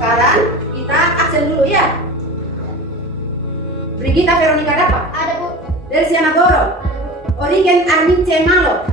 Sekarang kita absen dulu ya. Brigita Veronica Dapa. Ada Bu. Delsiana Goro. Origen Armince Malo.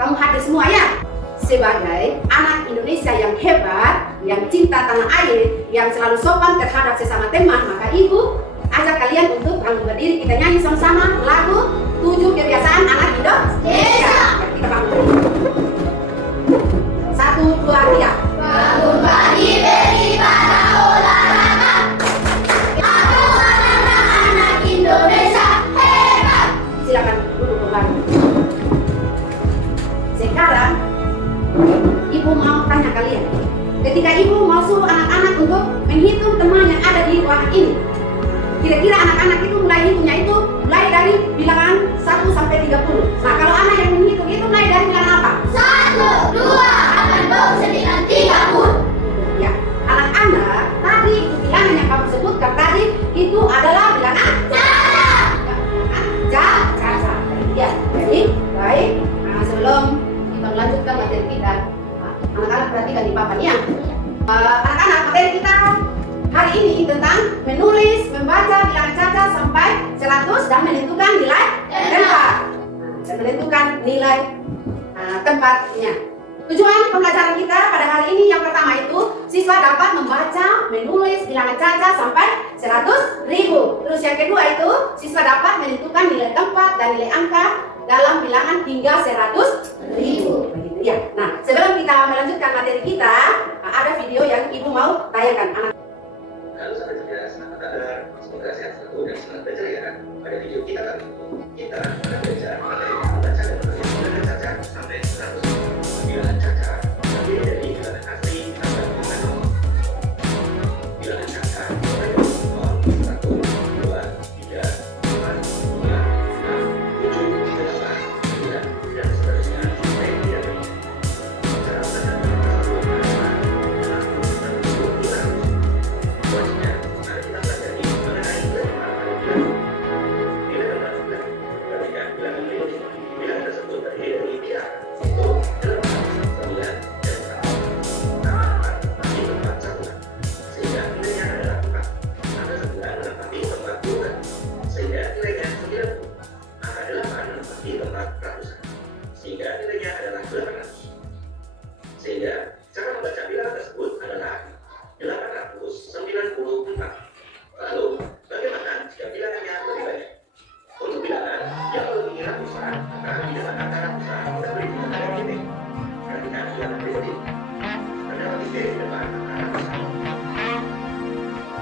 Kamu hadir semua ya. Sebagai anak Indonesia yang hebat, yang cinta tanah air, yang selalu sopan terhadap sesama teman, maka Ibu ajak kalian untuk bangun berdiri. Kita nyanyi sama-sama lagu 7 kebiasaan anak Indonesia. Kita bangun. 1, 2, 3. Bangun pagi beri pada olahraga. Aku anak-anak Indonesia hebat. Silakan duduk kembali. Sekarang Ibu mau tanya kalian. Ketika Ibu mau suruh anak-anak untuk menghitung teman yang ada di ruangan ini, kira-kira anak-anak itu mulai hitungnya itu mulai dari bilangan 1 sampai 30. Nah, kalau anak yang menghitung itu mulai dari bilangan apa? 1, 2, 8, 9, 30. Ya, anak-anak tadi itu bilangan yang kamu sebutkan tadi itu adalah bilangan caca. Ya, jadi baik. Nah, sebelum kita melanjutkan materi kita, anak-anak perhatikan di papan ya. Anak-anak, materi kita hari ini tentang menulis, membaca bilangan caca sampai 100 dan menentukan nilai tempat. Dan menentukan nilai tempatnya. Tujuan pembelajaran kita pada hari ini yang pertama itu siswa dapat membaca, menulis bilangan caca sampai 100.000. Terus yang kedua itu siswa dapat menentukan nilai tempat dan nilai angka dalam bilangan hingga 100.000. Begitu ya. Nah, sebelum kita melanjutkan materi kita, ada video yang Ibu mau tayangkan. Halo sahabat cerdas, apa kabar? Semoga sehat selalu dan semangat belajar ya. Pada video kita kali ini, kita akan belajar materi membaca dan menulis bilangan caca sampai 100. Bilangan caca terdiri dari bilangan asli sampai bilangan nomor. Bilangan caca mulai dari 0, 1, 2, 3, 4, 5, 6, 7, 8, 9, dan seterusnya sampai 3000. Cara membaca dan menulis adalah 60, 60, 500. Selanjutnya, mari kita pelajari mengenai bilangan pada bilangan. Bilangan menentukan. Perhatikan bilangan berikut ini. Bilangan tersebut terdiri dari 3, yaitu 8, 9, dan 1. Angka 4 menempati tempat satuan, sehingga nilainya adalah 4. Angka 9 menempati tempat puluhan, sehingga nilainya 90. Angka 8 menempati tempat ratusan, sehingga nilainya adalah 800. Sehingga cara membaca bilangan tersebut adalah 894. Lalu, bagaimana jika bilangannya lebih banyak? Untuk bilangan yang melebihi ratusan, maka di depan angka ratusan kita beri tanda titik. Perhatikan bilangan berikut ini. Terdapat titik di depan angka ratusan.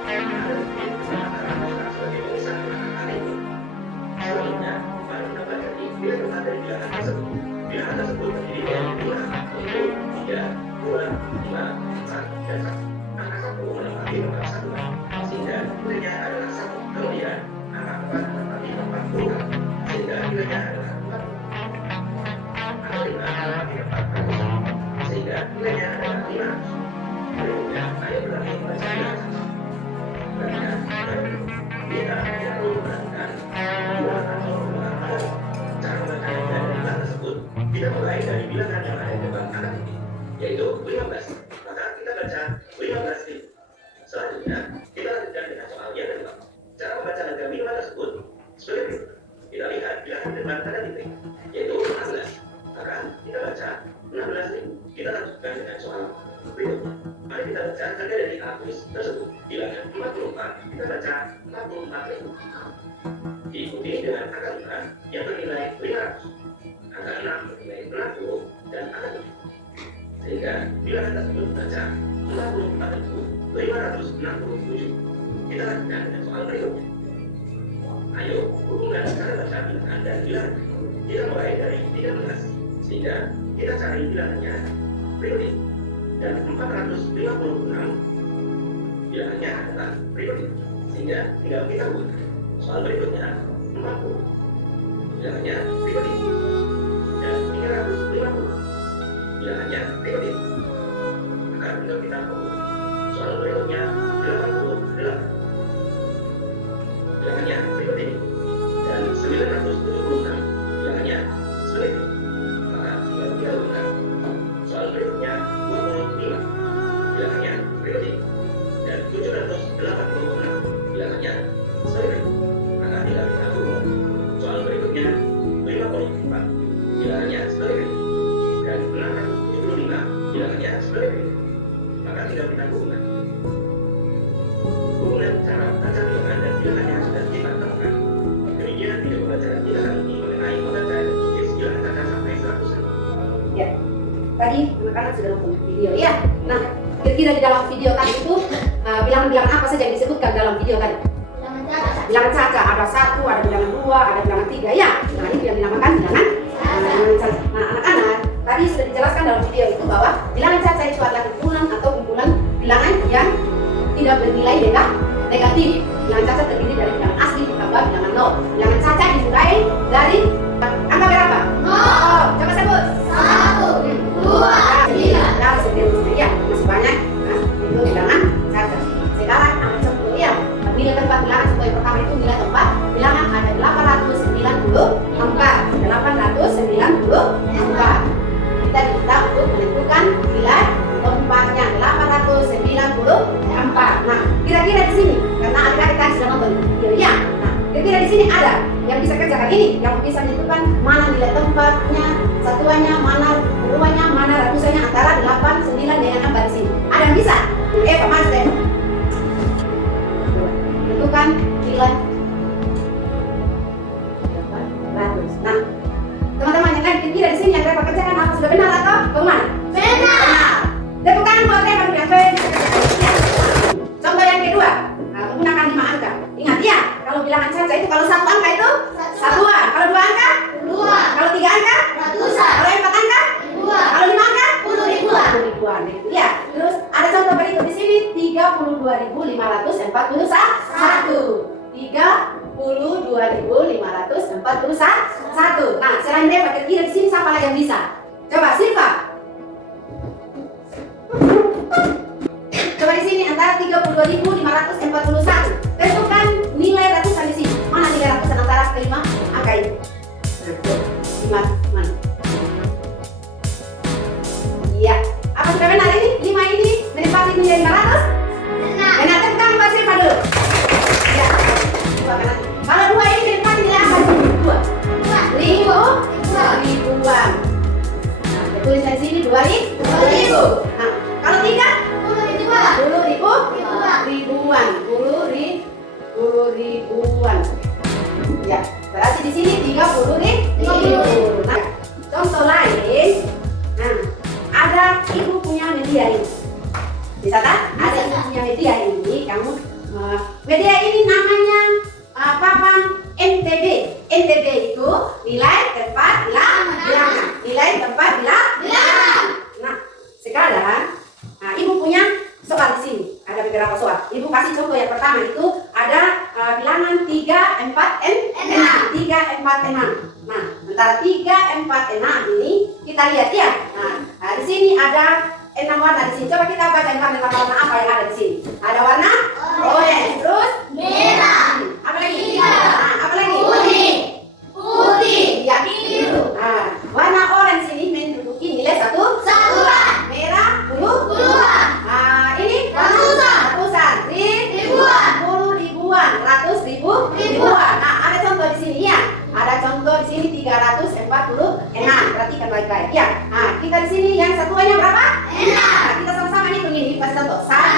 Ada titik di depan angka ratusan sebagai pemisah dengan angka ini. Selanjutnya, mari kita pelajari nilai tempat dari bilangan tersebut. Bilangan tersebut terdiri dari 5, 1, 3, 2, 5, 4, dan 1. Angka 1 menempati tempat satuan, sehingga nilainya adalah 1. Kemudian, angka 4 menempati tempat puluhan, sehingga nilainya adalah 4. Angka 5 menempati tempat ratusan, sehingga nilainya adalah 500. Berikutnya, ayo berlatih membaca bilangan caca. Perhatikan, kita tidak perlu melakukan bilangan atau bilangan pada. Cara membaca yang ada di bilangan tersebut, kita mulai dari bilangan yang ada di depan angka titik, yaitu 15. Maka kita baca 15.000. Selanjutnya, kita lanjutkan dengan soal yang kedua. Cara membaca angka minimal tersebut sebagai berikut. Kita lihat bilangan di depan tanda titik, yaitu 16. Maka kita baca 16.000. Kita lanjutkan dengan soal berikutnya. Mari kita baca tanda dari tulis tersebut. Bilangan 44, kita baca 44.000. Diikuti dengan angka 5 yang bernilai 500. Angka 6 bernilai 60 dan angka 7. Sehingga bilangan tersebut baca 44.567. Kita lanjutkan dengan soal berikutnya. Ayo hubungkan cara baca bilangan dan bilangan. Kita mulai dari 13, sehingga kita cari bilangannya berikut ini. Dan 456 bilangannya adalah berikut ini, sehingga tinggal kita hubungkan. Soal berikutnya 40 bilangannya berikut ini. Dan 350 bilangannya berikut ini. Maka tinggal kita hubungkan. Soal berikutnya 88 bilangannya berikut ini. Dan 976 bilangannya seperti ini. Maka tinggal kita hubungkan. Soal berikutnya 25 bilangannya berikut ini. 86. Bilangannya sebagai maka tinggal ditanggung. Soal berikutnya 54. Bilangannya sebagai dan 675. Bilangannya sebagai maka tinggal ditanggung. Hubungan cara baca bilangan dan bilangannya sudah kita temukan. Demikian video pembelajaran kita kali ini mengenai membaca dan menulis bilangan kata sampai 100. Ya, tadi anak-anak sudah nonton video ya. Nah, kira-kira di dalam video tadi itu bilangan-bilangan apa saja yang disebutkan dalam video tadi? Bilangan caca, ada 1, ada bilangan 2, ada bilangan 3 ya. Nah, ini yang dinamakan bilangan caca. Nah, anak-anak tadi sudah dijelaskan dalam video itu bahwa bilangan caca itu adalah kumpulan atau kumpulan bilangan yang tidak bernilai negatif. Bilangan caca terdiri dari bilangan asli ditambah bilangan 0. Bilangan caca dimulai dari angka berapa? 0. Coba sebut. 1, 2, 9. Nah, seterusnya ya, masih banyak. Nah, itu bilangan caca. Sekarang ambil contoh ya. Nilai tempat bilangan contoh yang pertama itu nilai tempat bilangan ada 894. 894. Kita diminta untuk menentukan nilai tempatnya 894. Nah, kira-kira di sini karena adik-adik kan sudah nonton video ya. Nah, kira-kira di sini ada yang bisa kerjakan ini, yang bisa menentukan mana nilai tempatnya, satuannya, mana puluhannya, mana ratusannya antara 8, 9 dengan 4 di sini. Ada yang bisa? Pak Mas deh. Tentukan nilai 800. Nah, teman-teman yang lain kira-kira di sini yang Reva kerjakan apa sudah benar atau bagaimana? Benar. Tepukan buat Reva yang baik. Contoh yang kedua, menggunakan 5 angka. Ingat ya, kalau bilangan caca itu kalau 1 angka itu satuan, kalau 2 angka 2. kalau 3 angka Ratusan. kalau 4 angka 2. kalau 5 angka 10 ribuan. 10 ribuan gitu ya. Terus ada contoh berikut di sini 32.541. 32.541. Nah, selain Reva kira-kira di sini siapa lagi yang bisa? Coba Silva. Coba di sini antara 32.541. Tentukan nilai ratusan di sini. Mana nilai ratusan antara kelima angka ini? 5 mana? Iya. Apa sudah benar ini? 5 ini menempati nilai 500? Benar. Benar, tekan Mbak Silva dulu. Ya. Coba kanan. Kalau 2 ini menempati nilai apa? 2. Ribuan. Nah, tuliskan di sini 2.000. Nah, kalau 3? 10 ribuan. 10 ribuan. Ya, berarti di sini 30 ribu. Nah, contoh lain. Nah, ada ibu punya media ini. Bisa tak? Ada ibu punya media ini. Kamu media ini namanya papan NTB. NTB itu nilai tempat bilangan. Nilai tempat bilangan. Nah, sekarang ibu punya soal di sini. Ada beberapa soal. Ibu kasih contoh yang pertama itu ada bilangan 3, 4, 6. 3, 4, 6. Nah, antara 3, 4, 6 ini kita lihat ya. Nah, di sini ada 6 warna di sini. Coba kita baca warna apa yang ada di sini. Ada warna oranye, terus Merah. apa lagi? Hijau. Apa lagi? Putih. Ya. Biru. Warna oranye sini menduduki nilai Satuan. merah, Puluhan. ini Ratusan. Ribuan. 10 ribuan, 100 ribuan. Nah, ada contoh di sini ya. Ada contoh di sini 346. Perhatikan baik-baik ya. Nah, kita di sini yang satuannya berapa? Enam. Nah, kita sama-sama hitung ini. Kasih contoh. 1,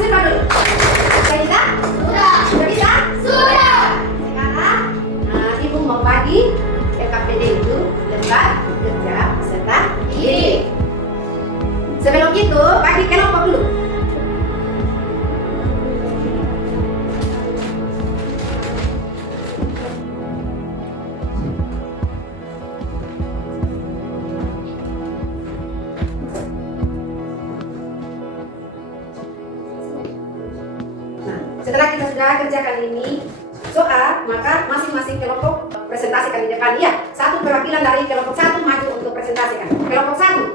Siapa dulu? Sudah bisa? Sudah. Sudah bisa? Sudah. Sekarang ibu mau bagi LKPD itu lembar kerja peserta didik. Sebelum itu bagi kelompok dulu. Setelah kita sudah kerjakan ini soal, maka masing-masing kelompok presentasikan di depan. Ya, satu perwakilan dari kelompok satu maju untuk presentasikan. Kelompok satu.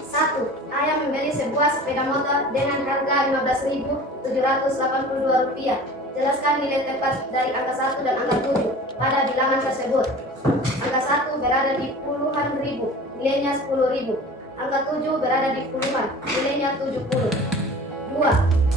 1. Ayah membeli sebuah sepeda motor dengan harga Rp15.782. Jelaskan nilai tepat dari angka 1 dan angka 7 pada bilangan tersebut. Angka 1 berada di puluhan ribu, nilainya 10.000. Angka 7 berada di puluhan, nilainya 70. 2.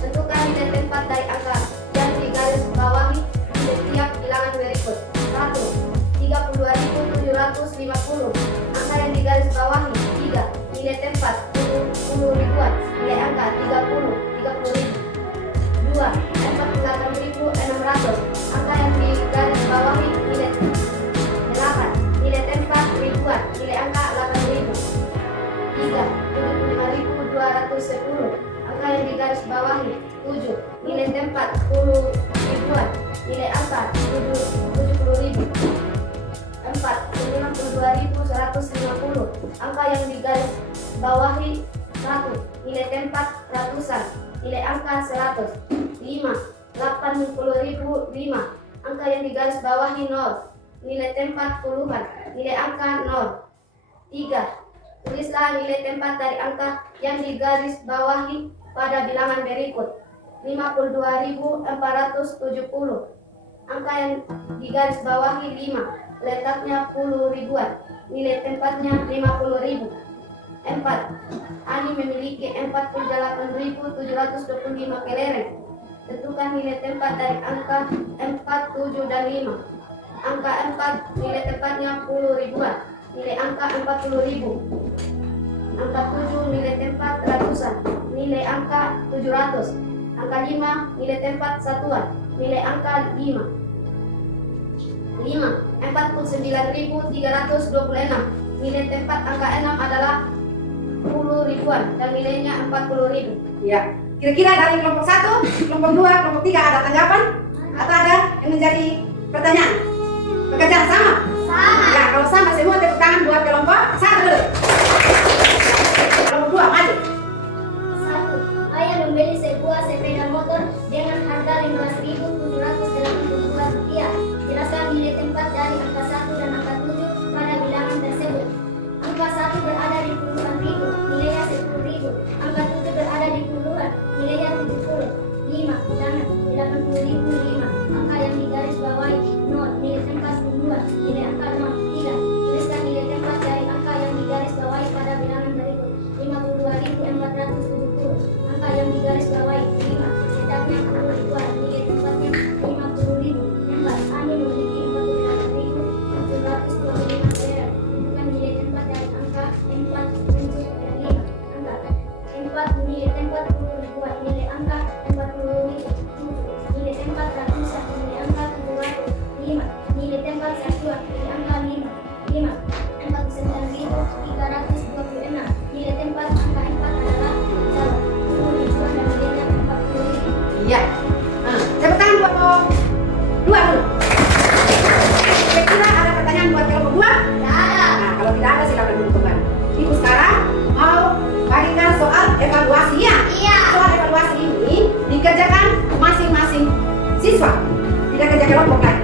Tentukan nilai tempat dari angka yang digaris bawahi di setiap bilangan berikut. 1. 32.750. Angka yang digaris bawahi. 3. Nilai tempat 10 ribuan. Nilai angka 30.000. 2. 48.600. Angka yang digaris bawahi. Nilai 8. Nilai tempat ribuan. Nilai angka 8.000. 3. 75.210. Angka yang digaris bawahi. 7. Nilai tempat 10 ribuan. Nilai angka 70.000. 4. 92.150. Angka yang digaris bawahi. 1. Nilai tempat ratusan. Nilai angka 100. 5. 80.005. Angka yang digaris bawahi 0. Nilai tempat puluhan. Nilai angka 0. 3. Tulislah nilai tempat dari angka yang digaris bawahi pada bilangan berikut. 52.470. Angka yang digaris bawahi 5. Letaknya 10 ribuan. Nilai tempatnya 50.000. 4. Ani memiliki 48.725 kelereng. Tentukan nilai tempat dari angka 4, 7, dan 5. Angka 4 nilai tempatnya 10 ribuan. Nilai angka 40.000. Angka 7 nilai tempat ratusan. Nilai angka 700. Angka 5 nilai tempat satuan. Nilai angka 5. 5. 49.326. Nilai tempat angka 6 adalah 10 ribuan dan nilainya 40.000. Ya. Kira-kira dari kelompok 1, kelompok 2, kelompok 3 ada tanggapan? Atau ada yang menjadi pertanyaan? Pekerjaan sama? Sama. Ya, kalau sama semua tepuk tangan buat kelompok 1 dulu. Kelompok 2 maju. 1. Ayah membeli sebuah sepeda motor dengan harga Rp15.782. Jelaskan nilai tempat dari angka 1 dan angka 7 pada bilangan tersebut. Angka 1 berada di puluhan ribu, nilainya 10.000. Angka 7 berada di puluhan, nilainya 70. 5. Jangan 80.005. Angka yang digaris bawahi 0. Nilai tempat puluhan, nilai angka 0. 3. Tuliskan nilai tempat dari angka yang digaris bawahi pada bilangan berikut. 52.470. Angka yang digaris bawahi 5. Letaknya 10 ribuan. Nilai tempatnya 50.000. 4. Ani memiliki 48.725 kelereng. Tentukan nilai tempat dari angka 4, 7, dan 5. Angka 4 nilai tempat 10 ribuan. Nilai angka 40.000. 7. Nilai tempat ratusan. Nilai angka 700. 5. Nilai tempat satuan. Nilai angka 5. 5. 49.326. Nilai tempat angka 4 adalah 10 ribuan dan nilainya 40.000. Iya. Tepuk tangan buat kelompok 2 dulu. Kira-kira ada pertanyaan buat kelompok 2? Tidak ada. Nah, kalau tidak ada silakan duduk kembali. Ibu sekarang mau bagikan soal evaluasi ya. Iya. Soal evaluasi ini dikerjakan masing-masing siswa, tidak kerja kelompok lagi.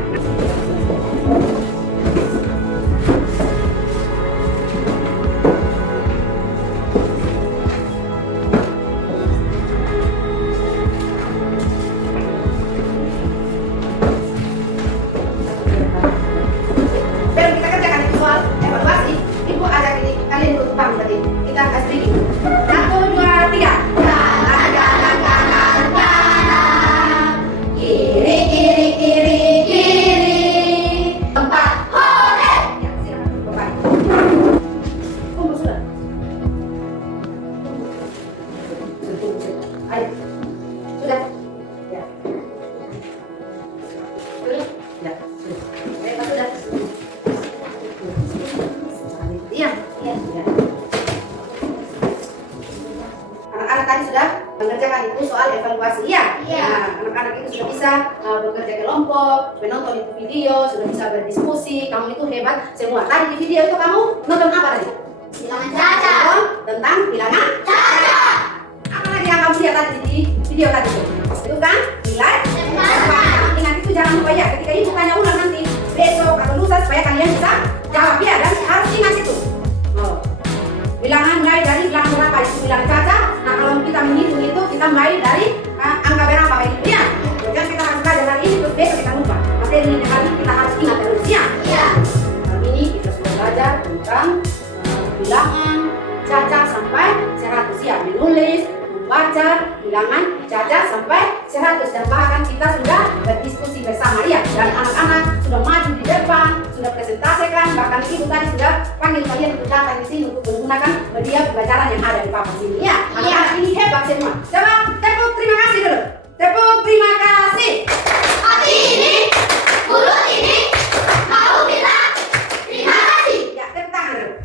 Ayo. Sudah. Ya. Sudah. Ya. Sudah. Sudah. Iya. Iya. Ya. Anak-anak tadi sudah mengerjakan itu soal evaluasi. Iya. Iya. Nah, anak-anak itu sudah bisa bekerja kelompok, menonton itu video, sudah bisa berdiskusi. Kamu itu hebat semua. Tadi di video itu kamu nonton apa tadi? Bilangan cacat. Nonton tentang bilangan cacat. Apa lagi yang kamu lihat tadi di video tadi itu? Itu kan nilai cacat. Ingat itu jangan lupa ya. Ketika ibu tanya ulang nanti besok atau lusa supaya kalian bisa jawab ya, dan harus ingat itu. Oh. Bilangan mulai dari bilangan berapa itu bilangan cacat. Nah kalau kita menghitung itu kita mulai dari angka berapa itu ya. Jadi kita harus belajar hari ini terus besok kita lupa. Materi ini hari kita harus ingat terus ya. Iya. Hari ini kita sudah belajar tentang bilangan cacat sampai 100 ya, menulis, membaca bilangan cacat sampai 100, dan bahkan kita sudah berdiskusi bersama ya, dan anak-anak sudah maju di depan, sudah presentasikan, bahkan ibu tadi sudah panggil kalian untuk datang di sini untuk menggunakan media pembelajaran yang ada di papan sini ya. Anak-anak ini hebat semua. Coba tepuk terima kasih dulu. Tepuk terima kasih. Hati ini, mulut ini, mau bilang terima kasih. Ya, tepuk tangan dulu.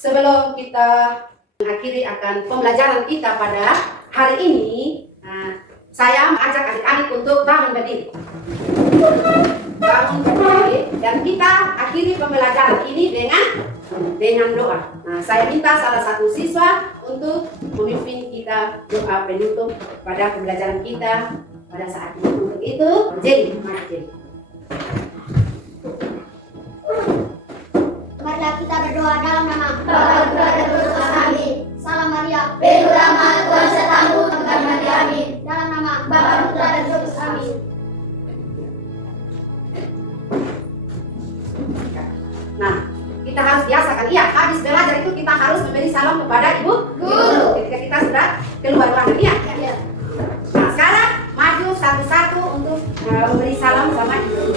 Sebelum kita mengakhiri akan pembelajaran kita pada hari ini, saya mengajak adik-adik untuk bangun berdiri. Bangun berdiri, dan kita akhiri pembelajaran ini dengan doa. Nah, saya minta salah satu siswa untuk memimpin kita doa penutup pada pembelajaran kita pada saat ini. Untuk itu, Jenny, mari Jenny. Marilah kita berdoa dalam nama Bapa, Putra, dan Roh Kudus. Amin. Salam Maria, penuh rahmat, Tuhan sertamu, terkasihi. Amin. Dalam nama Bapa, Putra, dan Roh Kudus. Amin. Nah, kita harus biasakan. Iya, habis belajar itu kita harus memberi salam kepada ibu Guru. ketika kita sudah keluar ruangan. Iya. Iya. Nah, sekarang maju satu-satu untuk memberi salam sama ibu